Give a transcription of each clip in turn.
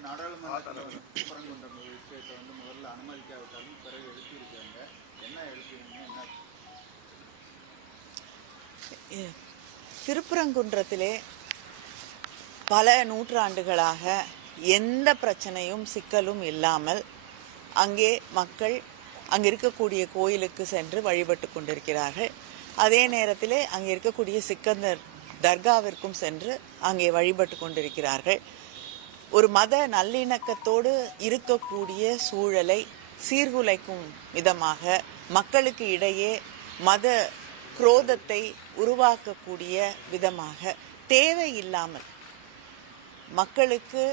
இன்னைக்கு நாடாளுமன்றத்தில் வந்து திருப்பரங்குன்றம் விஷயத்தை வந்து முதல்ல அனுமதிக்காவிட்டாலும் பிறகு எழுப்பியிருக்காங்க. என்ன எழுப்பினீங்க என்ன? திருப்புறங்குன்றத்திலே பல நூற்றாண்டுகளாக எந்த பிரச்சனையும் சிக்கலும் இல்லாமல் அங்கே மக்கள் அங்கே இருக்கக்கூடிய கோயிலுக்கு சென்று வழிபட்டு கொண்டிருக்கிறார்கள். அதே நேரத்திலே அங்கே இருக்கக்கூடிய சிக்கந்தர் தர்காவிற்கும் சென்று அங்கே வழிபட்டு கொண்டிருக்கிறார்கள். ஒரு மத நல்லிணக்கத்தோடு இருக்கக்கூடிய சூழலை சீர்குலைக்கும் விதமாக மக்களுக்கு இடையே மத குரோதத்தை உருவாக்கக்கூடிய விதமாக தேவையில்லாமல் மக்களுக்கு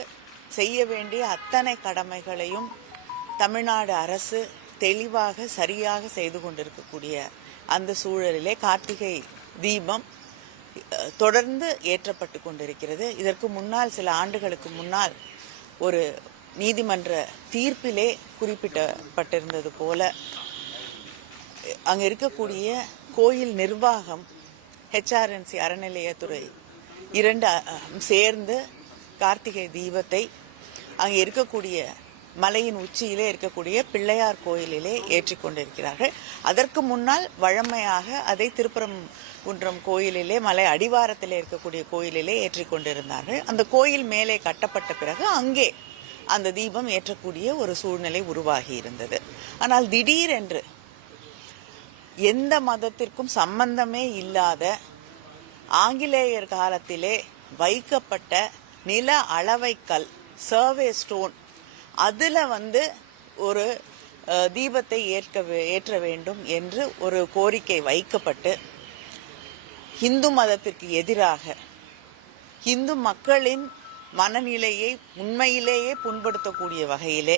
செய்ய வேண்டிய அத்தனை கடமைகளையும் தமிழ்நாடு அரசு தெளிவாக சரியாக செய்து கொண்டிருக்கக்கூடிய அந்த சூழலிலே கார்த்திகை தீபம் தொடர்ந்து ஏற்றப்பட்டு கொண்டிருக்கிறது. இதற்கு முன்னால் சில ஆண்டுகளுக்கு முன்னால் ஒரு நீதிமன்ற தீர்ப்பிலே குறிப்பிட்டப்பட்டிருந்தது போல அங்கே இருக்கக்கூடிய கோயில் நிர்வாகம் ஹெச்ஆர்என்சி அறநிலையத்துறை இரண்டு சேர்ந்து கார்த்திகை தீபத்தை அங்கே இருக்கக்கூடிய மலையின் உச்சியிலே இருக்கக்கூடிய பிள்ளையார் கோயிலிலே ஏற்றிக் கொண்டிருக்கிறார்கள். அதற்கு முன்னால் வழமையாக அதை திருப்புறம் குன்றம் கோயிலிலே மலை அடிவாரத்திலே இருக்கக்கூடிய கோயிலிலே ஏற்றி கொண்டிருந்தார்கள். அந்த கோயில் மேலே கட்டப்பட்ட பிறகு அங்கே அந்த தீபம் ஏற்றக்கூடிய ஒரு சூழ்நிலை உருவாகி இருந்தது. ஆனால் திடீரென்று எந்த மதத்திற்கும் சம்பந்தமே இல்லாத ஆங்கிலேயர் காலத்திலே வைக்கப்பட்ட நில அளவைக்கல் சர்வே ஸ்டோன் அதுல வந்து ஒரு தீபத்தை ஏற்க வே- ஏற்ற வேண்டும் என்று ஒரு கோரிக்கை வைக்கப்பட்டு இந்து மதத்திற்கு எதிராக இந்து மக்களின் மனநிலையை உண்மையிலேயே புண்படுத்தக்கூடிய வகையிலே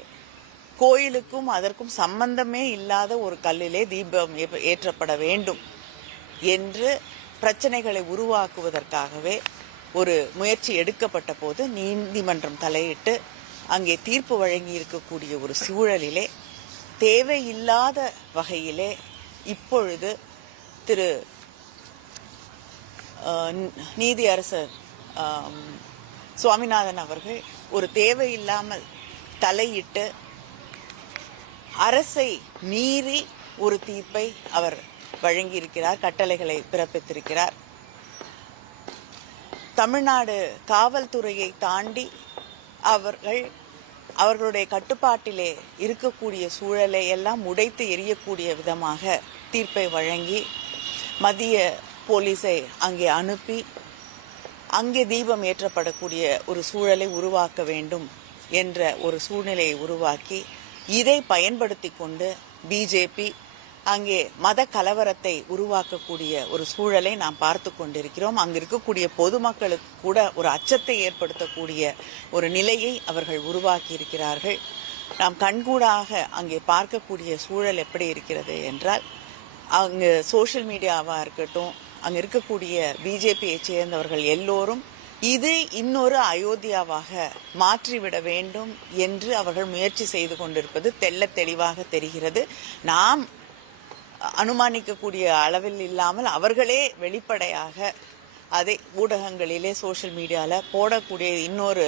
கோயிலுக்கும் அதற்கும் சம்பந்தமே இல்லாத ஒரு கல்லிலே தீபம் ஏற்றப்பட வேண்டும் என்று பிரச்சனைகளை உருவாக்குவதற்காகவே ஒரு முயற்சி எடுக்கப்பட்ட போது நீதிமன்றம் தலையிட்டு அங்கே தீர்ப்பு வழங்கி இருக்கக்கூடிய ஒரு சூழலிலே தேவையில்லாத வகையிலே இப்பொழுது திரு நீதி அரசர் சுவாமிநாதன் அவர்கள் ஒரு தேவையில்லாமல் தலையிட்டு அரசை மீறி ஒரு தீர்ப்பை அவர் வழங்கியிருக்கிறார் கட்டளைகளை பிறப்பித்திருக்கிறார். தமிழ்நாடு காவல்துறையை தாண்டி அவர்கள் அவர்களுடைய கட்டுப்பாட்டிலே இருக்கக்கூடிய சூழலை எல்லாம் உடைத்து எரியக்கூடிய விதமாக தீர்ப்பை வழங்கி மத்திய போலீஸை அங்கே அனுப்பி அங்கே தீபம் ஏற்றப்படக்கூடிய ஒரு சூழலை உருவாக்க வேண்டும் என்ற ஒரு சூழ்நிலையை உருவாக்கி இதை பயன்படுத்தி கொண்டு பிஜேபி அங்கே மத கலவரத்தை உருவாக்கக்கூடிய ஒரு சூழலை நாம் பார்த்து கொண்டிருக்கிறோம். அங்கு இருக்கக்கூடிய பொதுமக்களுக்கு கூட ஒரு அச்சத்தை ஏற்படுத்தக்கூடிய ஒரு நிலையை அவர்கள் உருவாக்கி இருக்கிறார்கள். நாம் கண்கூடாக அங்கே பார்க்கக்கூடிய சூழல் எப்படி இருக்கிறது என்றால் அங்கு சோஷியல் மீடியாவாக இருக்கட்டும் அங்கே இருக்கக்கூடிய பிஜேபியை சேர்ந்தவர்கள் எல்லோரும் இது இன்னொரு அயோத்தியாவாக மாற்றிவிட வேண்டும் என்று அவர்கள் முயற்சி செய்து கொண்டிருப்பது தெள்ளத் தெளிவாக தெரிகிறது. நாம் அனுமானிக்கக்கூடிய அளவில் இல்லாமல் அவர்களே வெளிப்படையாக அதை ஊடகங்களிலே சோஷியல் மீடியாவில் போடக்கூடிய இன்னொரு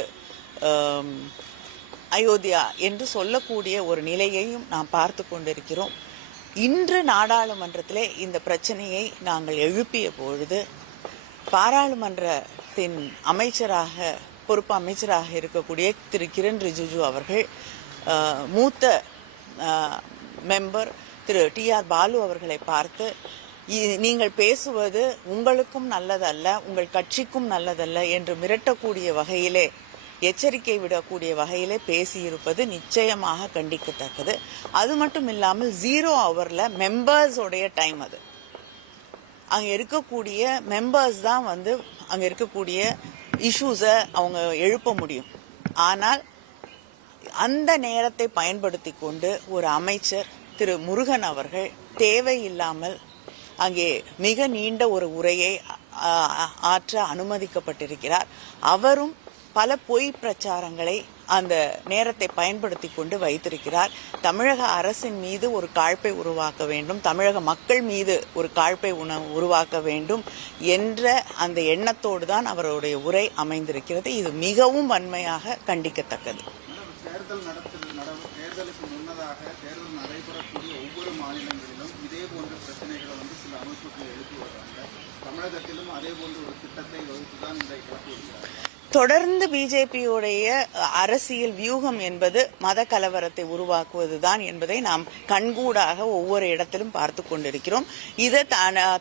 அயோத்தியா என்று சொல்லக்கூடிய ஒரு நிலையையும் நாம் பார்த்து கொண்டிருக்கிறோம். இன்று நாடாளுமன்றத்திலே இந்த பிரச்சனையை நாங்கள் எழுப்பிய பொழுது பாராளுமன்றத்தின் அமைச்சராக பொறுப்பு அமைச்சராக இருக்கக்கூடிய திரு. கிரண் ரிஜிஜு அவர்கள் மூத்த மெம்பர் திரு. டி. ஆர். பாலு அவர்களை பார்த்து நீங்கள் பேசுவது உங்களுக்கும் நல்லதல்ல உங்கள் கட்சிக்கும் நல்லதல்ல என்று மிரட்டக்கூடிய வகையிலே எச்சரிக்கை விடக்கூடிய வகையிலே பேசியிருப்பது நிச்சயமாக கண்டிக்கத்தக்கது. அது மட்டும் இல்லாமல் ஜீரோ ஹவரில் மெம்பர்ஸோடைய டைம் அது. அங்கே இருக்கக்கூடிய மெம்பர்ஸ் தான் வந்து அங்கே இருக்கக்கூடிய இஷ்யூஸை அவங்க எழுப்ப முடியும். ஆனால் அந்த நேரத்தை பயன்படுத்தி கொண்டு ஒரு அமைச்சர் திரு முருகன் அவர்கள் தேவையில்லாமல் அங்கே மிக நீண்ட ஒரு உரையை ஆற்ற அனுமதிக்கப்பட்டிருக்கிறார். அவரும் பல பொய் பிரச்சாரங்களை அந்த நேரத்தை பயன்படுத்தி கொண்டு வைத்திருக்கிறார். தமிழக அரசின் மீது ஒரு காழ்ப்பை உருவாக்க வேண்டும். தமிழக மக்கள் மீது ஒரு காழ்ப்பை உண உருவாக்க வேண்டும் என்ற அந்த எண்ணத்தோடு தான் அவருடைய உரை அமைந்திருக்கிறது. இது மிகவும் வன்மையாக கண்டிக்கத்தக்கது. தேர்தல் தேர்தலுக்கு முன்னதாக தேர்தல் நடைபெறக்கூடிய ஒவ்வொரு மாநிலங்களிலும் இதே போன்ற பிரச்சனைகளை வந்து சில அமைப்புகள் எழுப்பி வர்றாங்க தமிழகத்திலும் அதே போன்ற ஒரு திட்டத்தை வகுத்துதான் இதை கிளப்பி தொடர்ந்து பிஜேபியுடைய அரசியல் வியூகம் என்பது மத கலவரத்தை உருவாக்குவதுதான் என்பதை நாம் கண்கூடாக ஒவ்வொரு இடத்திலும் பார்த்து கொண்டிருக்கிறோம். இதை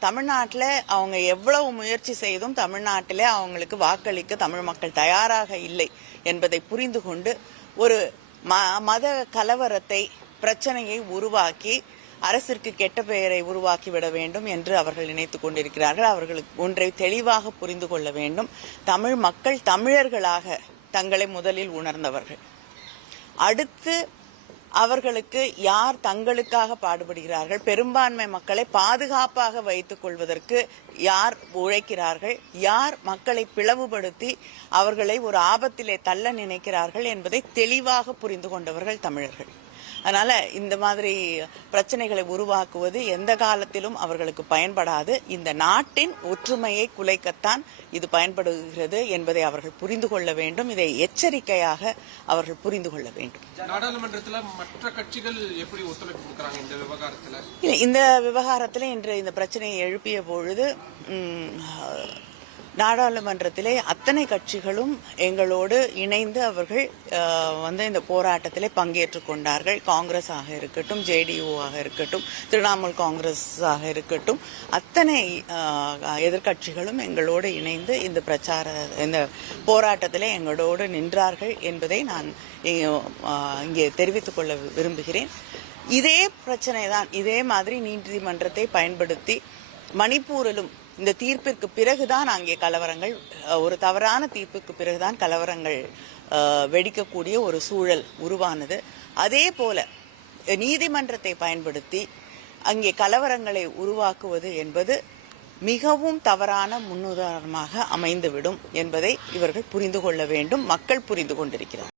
தமிழ்நாட்டில் அவங்க எவ்வளவு முயற்சி செய்தும் தமிழ்நாட்டிலே அவங்களுக்கு வாக்களிக்க தமிழ் மக்கள் தயாராக இல்லை என்பதை புரிந்து கொண்டு ஒரு ம- மத கலவரத்தை பிரச்சனையை உருவாக்கி அரசிற்கு கெட்ட பெயரை உருவாக்கிவிட வேண்டும் என்று அவர்கள் நினைத்துக் கொண்டிருக்கிறார்கள். அவர்களுக்கு ஒன்றை தெளிவாக புரிந்து கொள்ள வேண்டும். தமிழ் மக்கள் தமிழர்களாக தங்களை முதலில் உணர்ந்தவர்கள். அடுத்து அவர்களுக்கு யார் தங்களுக்காக பாடுபடுகிறார்கள்? பெரும்பான்மை மக்களை பாதுகாப்பாக வைத்துக் கொள்வதற்கு யார் உழைக்கிறார்கள்? யார் மக்களை பிளவுபடுத்தி அவர்களை ஒரு ஆபத்திலே தள்ள நினைக்கிறார்கள் என்பதை தெளிவாக புரிந்து கொண்டவர்கள் தமிழர்கள். அதனால இந்த மாதிரி பிரச்சனைகளை உருவாக்குவது எந்த காலத்திலும் அவர்களுக்கு பயன்படாது. இந்த நாட்டின் ஒற்றுமையை குலைக்கத்தான் இது பயன்படுகிறது என்பதை அவர்கள் புரிந்து கொள்ள வேண்டும். இதை எச்சரிக்கையாக அவர்கள் புரிந்து கொள்ள வேண்டும். நாடாளுமன்றத்துல மற்ற கட்சிகள் எப்படி ஒத்துழைப்பு கொடுக்கறாங்க இந்த விவகாரத்துல? இல்லை, இந்த விவகாரத்தில் இன்று இந்த பிரச்சனையை எழுப்பிய பொழுது நாடாளுமன்றத்திலே அத்தனை கட்சிகளும் எங்களோடு இணைந்து அவர்கள் வந்து இந்த போராட்டத்திலே பங்கேற்றுக் கொண்டார்கள். காங்கிரஸ் ஆக இருக்கட்டும் ஜேடியூ ஆக இருக்கட்டும் திரிணாமுல் காங்கிரஸ் ஆக இருக்கட்டும் அத்தனை எதிர்கட்சிகளும் எதிர்க்கட்சிகளும் எங்களோடு இணைந்து இந்த பிரச்சார இந்த போராட்டத்திலே எங்களோடு நின்றார்கள் என்பதை நான் இங்கே தெரிவித்துக் கொள்ள விரும்புகிறேன். இதே பிரச்சனை தான் இதே மாதிரி நீதிமன்றத்தை பயன்படுத்தி மணிப்பூரிலும் இந்த தீர்ப்பிற்கு பிறகுதான் அங்கே கலவரங்கள் ஒரு தவறான தீர்ப்புக்கு பிறகுதான் கலவரங்கள் வெடிக்கக்கூடிய ஒரு சூழல் உருவானது. அதே போல நீதிமன்றத்தை பயன்படுத்தி அங்கே கலவரங்களை உருவாக்குவது என்பது மிகவும் தவறான முன்னுதாரணமாக அமைந்துவிடும் என்பதை இவர்கள் புரிந்து கொள்ள வேண்டும் மக்கள் புரிந்து கொண்டிருக்கிறார்